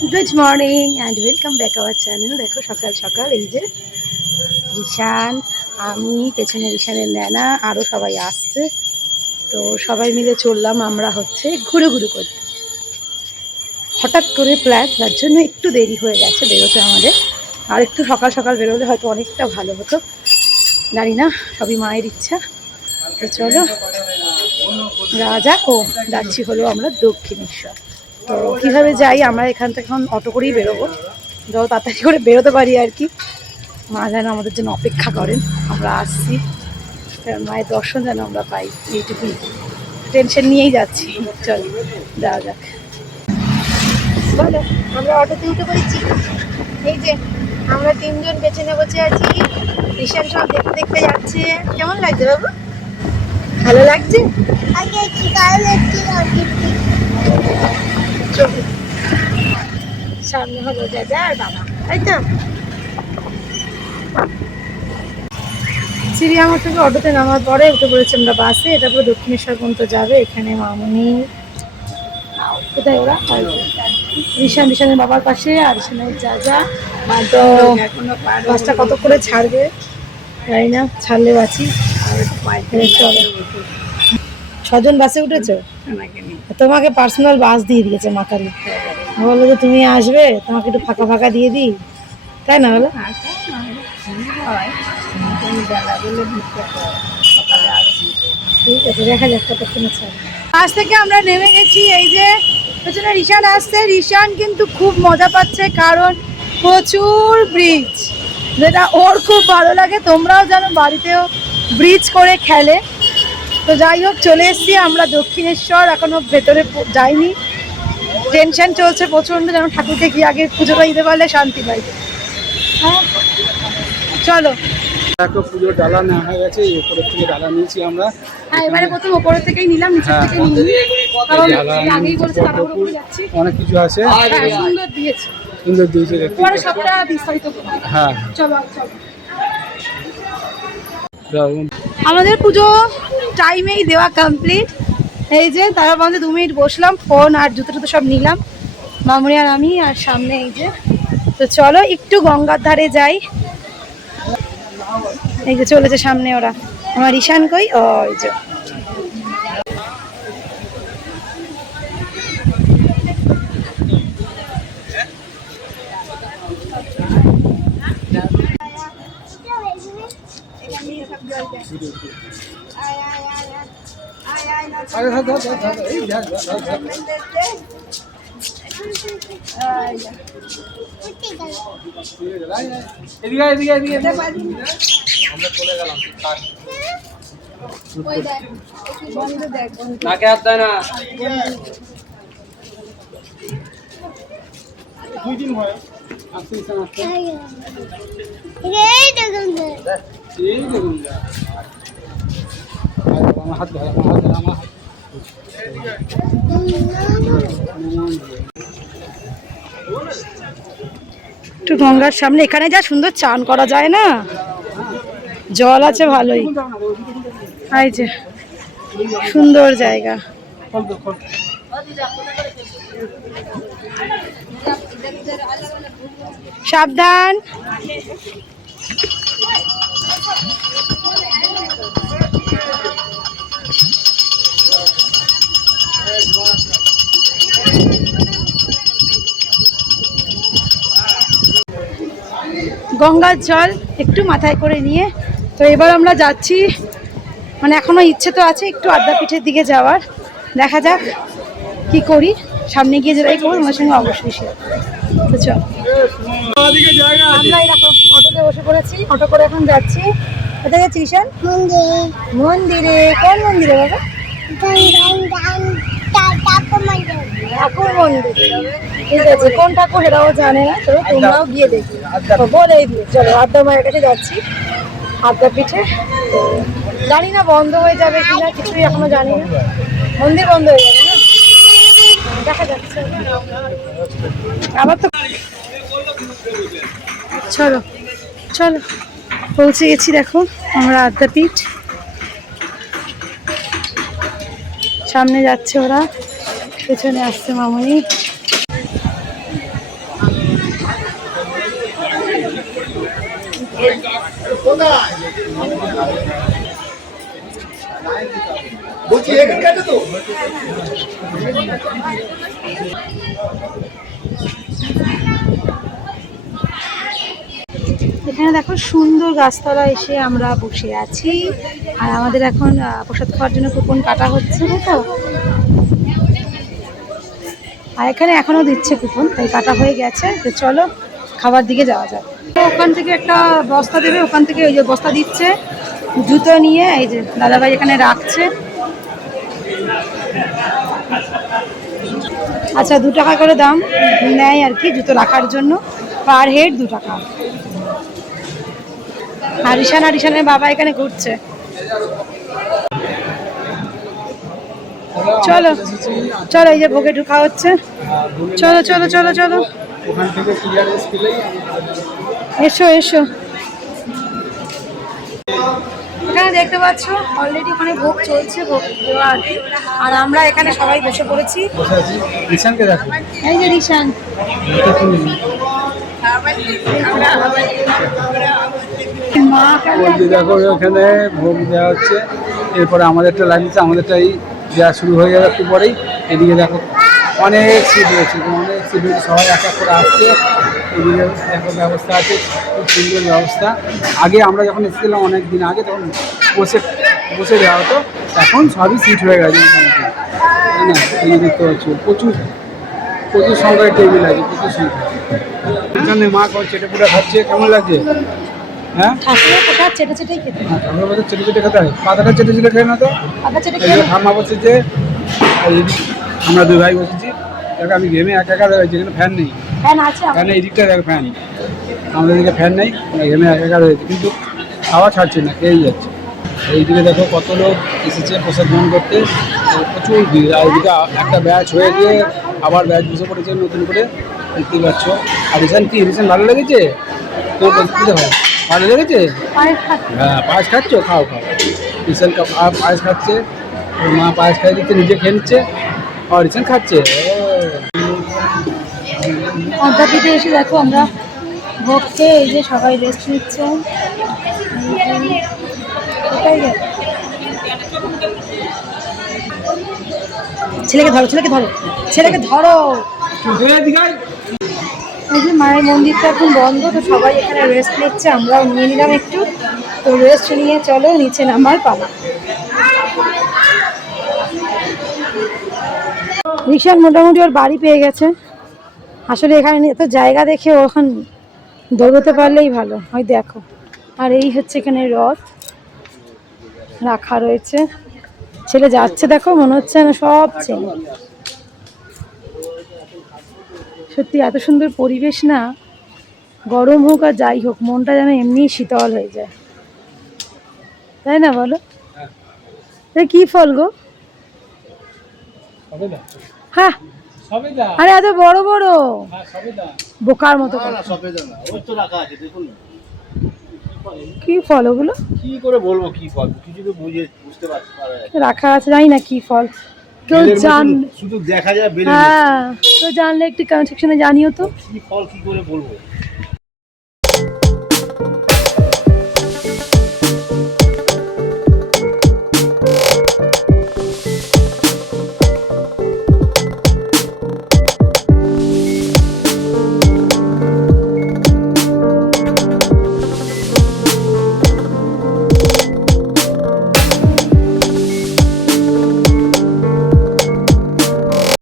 Good morning and welcome back our channel. দেখো সকাল সকাল এই যে ঈশান, আমি, পেছনে ঈশানের নেনা, আরও সবাই আসছে। তো সবাই মিলে চললাম আমরা হচ্ছে ঘুরে ঘুরে করতে। হঠাৎ করে প্ল্যান, তার জন্য একটু দেরি হয়ে গেছে বেরোতে আমাদের। আর একটু সকাল সকাল বেরোলে হয়তো অনেকটা ভালো হতো, জানি না, সবই মায়ের ইচ্ছা। তো চলো রাজা ও যাচ্ছি হলো আমরা দক্ষিণেশ্বর। তো কীভাবে যাই, আমরা এখান থেকে এখন অটো করেই বেরোবো, যত তাড়াতাড়ি করে বেরোতে পারি আর কি। মা যেন আমাদের জন্য অপেক্ষা করেন, আমরা আসছি, মায়ের দর্শন যেন আমরা পাই, এইটুকুই টেনশন নিয়েই যাচ্ছি। চল যাওয়া যাক। বলো, আমরা অটোতে উঠে পড়েছি। এই যে আমরা তিনজন পেছনে বসে আছি, ঈশান সব দেখতে দেখতে যাচ্ছে। কেমন লাগছে বাবু? ভালো লাগছে? সামনে হলো দাদা আর বাবা, তাই তো। চিড়িয়ামা থেকে অটোতে নামার পরে উঠে পড়েছি আমরা বাসে। এটা পুরো দক্ষিণেশ্বর পর্যন্ত যাবে। এখানে মামনি, কোথায় ওরা, ঈশানের বাবার পাশে, আর ঈশানের যা তো বাসটা কত করে ছাড়বে জানি না, ছাড়লে বাঁচি। চলো, 6জন বাসে উঠেছো? তোমাকে পার্সোনাল বাস দিয়ে দিয়েছে মাতারি, বললো যে তুমি আসবে, তোমাকে একটু ফাঁকা ফাঁকা দিয়ে দিই, তাই না বলো? ঠিক আছে, দেখা যাক কতক্ষণে ছাড়ে। বাস থেকে আমরা নেমে গেছি। এই যে পেছনে রিশান আসছে, রিশান কিন্তু খুব মজা পাচ্ছে, কারণ প্রচুর ব্রিজ, যেটা ওর খুব ভালো লাগে। তোমরাও যেন বাড়িতেও ব্রিজ করে খেলে। তো যাই হোক, চলে এসেছি আমরা দক্ষিণেশ্বর, এখনো ভেতরে যাইনি। টেনশন চলছে প্রচণ্ড, যেন ঠাকুরকে গিয়ে আগে পুজোটা দিতে পারলে শান্তি পাই। হ্যাঁ চলো। দেখো পুজোর ডালা নেওয়া হয়ে গেছে, উপরের থেকে ডালা নিয়েছি আমরা। হ্যাঁ, এবারে প্রথম উপরের থেকেই নিলাম, নিচের থেকে নিইনি, কারণ আগেই বলেছে তাড়াহুড়ো করে যাচ্ছি। অনেক কিছু আছে, সুন্দর দিয়েছে, সুন্দর দিয়েছে দেখতে। পরে সবটা বিস্তারিত করব। হ্যাঁ চলো চলো। চলো। আমাদের পুজো টাইমেই দেওয়া কমপ্লিট। এই যে তারা মধ্যে 2 মিনিট বসলাম, ফোন আর জুতো টুতো সব নিলাম, মামুনি আর আমি। আর সামনে এই যে, তো চলো একটু গঙ্গার ধারে যাই। এই যে চলেছে সামনে ওরা। আমার ঈশান কই? ওই যে নাকে হাত দেয় না। 2 দিন হয় আসতে আসতে। এই দেখুন আমার হাত ধরে, আমার হাত। একটু গঙ্গার সামনে, এখানে যা সুন্দর চান করা যায় না, জল আছে ভালোই। এই যে সুন্দর জায়গা। সাবধান। গঙ্গার জল একটু মাথায় করে নিয়ে, তো এবার আমরা যাচ্ছি, মানে এখনো ইচ্ছে তো আছে একটু আদ্যাপীঠের দিকে যাওয়ার। দেখা যাক কি করি, সামনে গিয়ে যেটাই করবো আমার সঙ্গে অবশ্যই শেয়ার। তো চল, আমরা এরকম অটোতে বসে পড়েছি, অটো করে এখন যাচ্ছি। কোথায় যাচ্ছি ঈশান? মন্দিরে। কোন মন্দিরে বাবা? ঠাকুর মন্দিরে। ঠিক আছে, কোন ঠাকুর সেটাও জানে না, তো তোমরাও গিয়ে দেখি বলে দিয়ে। চলো, আদ্যা মায়ের কাছে যাচ্ছি, আদ্যাপীঠে। তো জানি না বন্ধ হয়ে যাবে কিনা, কিছুই এখনো জানি না। মন্দির বন্ধ হয়ে যাবে না, দেখা যাচ্ছে আবার তো। চলো চলো, পৌঁছে গেছি। দেখো আমরা আদ্যাপীঠ, সামনে যাচ্ছে ওরা, পেছনে আসছে মামনি। বলছি এখানে কাটে তো এখানে দেখো সুন্দর গাছতলা এসে আমরা বসে আছি, আর আমাদের এখন প্রসাদ খাওয়ার জন্য কুপন কাটা হচ্ছে, তো আর এখানে এখনো দিচ্ছে কুপন, তাই কাটা হয়ে গেছে। তো চলো খাবার দিকে যাওয়া যাক। ওখান থেকে একটা বস্তা দেবে, ওখান থেকে ওই যে বস্তা দিচ্ছে, জুতো নিয়ে এই যে দাদাভাই এখানে রাখছে। আচ্ছা 2 টাকা করে দাম নেয় আর কি জুতো রাখার জন্য, পার হেড 2 টাকা। আর ঈশানের বাবা এখানে ঘুরছে। চলো চলো, এই যে ভোগে ঢুকা হচ্ছে, চলো চলো চলো চলো, ওখান থেকে ক্লিয়ারেন্স পেলেই এসো এসো। এখানে দেখতে পাচ্ছ অলরেডি ওখানে ভোগ চলছে, ভোগ দেওয়া আর কি। আর আমরা এখানে সবাই বসে পড়েছি। বসে আছি। রিশানকে দেখো, এই যে রিশান, মা ওই যে দেখো ওখানে ভোগ দেওয়া হচ্ছে, এরপরে আমাদেরটা লাগিয়েছে, আমাদেরটাই দেওয়া শুরু হয়ে যাবে একটু পরেই। এদিকে দেখো অনেক সিট রয়েছে, অনেক সিট রয়েছে, সবাই এক এক করে আসছে। এদিকে দেখো ব্যবস্থা আছে, খুব সুন্দর ব্যবস্থা। আগে আমরা যখন এসেছিলাম অনেক দিন আগে, তখন বসে বসে দেওয়া হতো, এখন সবই সিট হয়ে গেছে মোটামুটি, তাই না? এই দেখতে পাচ্ছ প্রচুর প্রচুর সংখ্যায় টেবিল আছে, প্রচুর সংখ্যা। এখানে মা চেটে পুটে খাচ্ছে, কেমন লাগছে? হ্যাঁ, ঠাকুরের প্রসাদ চেটে চেটেই খেতে, ঠাকুরের মধ্যে চেটে চেটে খেতে হয়, পাতাটা চেটে চেটে খেয়ে না তো। আদা চেটে এই যে ঠাম্মা বসেছে, আর এদিকে আমরা 2 ভাই বসেছি। দেখো আমি ঘেমে একা রয়েছি, এখানে ফ্যান নেই, ফ্যান আছে ফ্যান এই দিকটা দেখো ফ্যান, আমাদের দিকে ফ্যান নেই, আমরা ঘেমে একা রয়েছি, কিন্তু হাওয়া ছাড়ছে না, খেয়েই যাচ্ছে। এইদিকে দেখো কত লোক এসেছে প্রসাদ গ্রহণ করতে, প্রচুর ভিড়। আর এদিকে একটা ব্যাচ হয়ে গিয়ে আবার ব্যাচ বসে পড়েছে নতুন করে, দেখতে পাচ্ছ। আর রিসেন্ট ভালো লেগেছে তোমার? বলতে হয় ভালো লেগেছে? হ্যাঁ, পায়েস খাচ্ছ, খাও খাও। রিসেন্ট পায়েস খাচ্ছে, ওর মা পায়েস খাই দিচ্ছে, নিজে খেয়ে নিচ্ছে, আর রিসেন্ট খাচ্ছে। আড্ডা দিতে এসে দেখো আমরা ভোগকে এই যে সবাই রেস্ট নিচ্ছে। ছেলেকে ধরো ছেলেকে ধরো ছেলেকে ধরো। এই যে মায়ের মন্দিরটা এখন বন্ধ, তো সবাই এখানে রেস্ট নিচ্ছে, আমরাও নিয়ে নিলাম একটু। তো রেস্ট নিয়ে চলো নিচে নামার পালা। রিশান মোটামুটি ওর বাড়ি পেয়ে গেছে। আসলে এখানে এত জায়গা দেখে ও এখন দৌড়তে পারলেই ভালো হয়। দেখো, আর এই হচ্ছে এখানে রথ রাখা রয়েছে। ছেলে যাচ্ছে দেখো, মনে হচ্ছে না সব চেনে। সত্যি এত সুন্দর পরিবেশ না, গরম হোক আর যাই হোক, মনটা যেন এমনি শীতল হয়ে যায়, তাই না বলো? কি ফল গো? হ্যাঁ, আরে এত বড় বড়, বোকার মতো। কি ফল ওগুলো? কি করে বলবো কি ফল, কিছু তো বুঝতে পারছি রাখা আছে, জানি না কি ফল। কেউ জান, শুধু দেখা যায়। হ্যাঁ, কেউ জানলে একটু কমেন্ট সেকশনে জানিও তো। কি ফল কি করে বলবো?